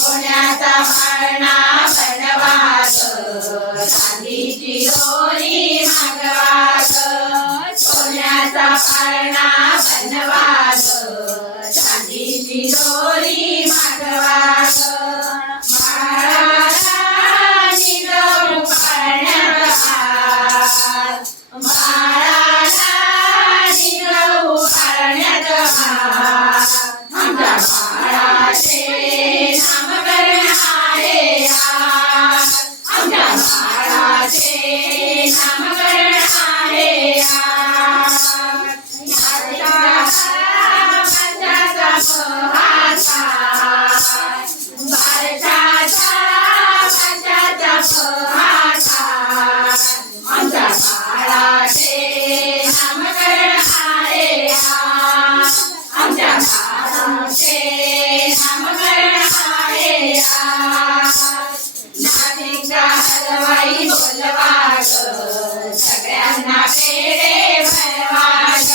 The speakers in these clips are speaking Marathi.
सोन्याचा पाळणा बनवा ग, चांदीची दोरी मागवा ग. सोन्याचा पाळणा बनवा ग, चांदीची दोरी मागवा ग. बाळाला निरवू पाळण्यात हात, बाळाला निरवू पाळण्यात हात. आमच्या बाळाचे नामकरण आहे आज, आमच्या बाळाचे नामकरण आहे आज. बारशाचा पहाटा, बारशाचा पहाटा, आमच्या बाळाचे नामकरण आहे आज, आमच्या बाळाचे नामकरण आहे आज. नाशिकचा हलवाई बोलवा ग, सगळ्यांना पेढे भरवा ग.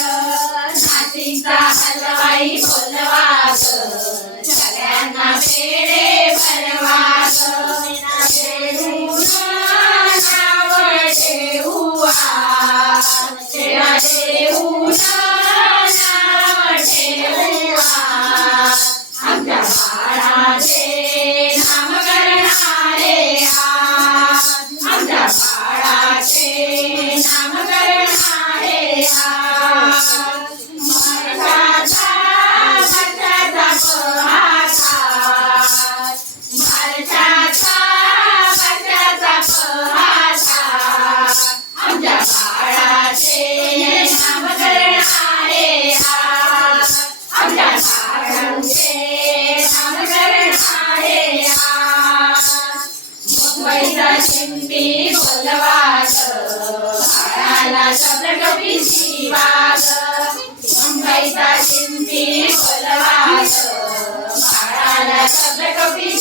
नाशिकचा हलवाई बोलवा ग, सगळ्यांना पेढे भरवा ग. देऊन नाव ठेवू आज, तेरा देऊन नाव ठेवू आज. आमच्या बाळाचे नामकरण आहे आज, आमच्या बाळाचे नामकरण आहे आज. बारशाचा पहाटा, बारशाचा पहाटा, आमच्या बाळाचे नामकरण आहे आज, आमच्या बाळाचे नामकरण आहे आज. मुंबईचा शिंपी बोलवा ग, बाळाला शब्दटोपी शिवा ग. मुंबईचा शिंपी बोलवा ग, बाळाला शब्दटोपी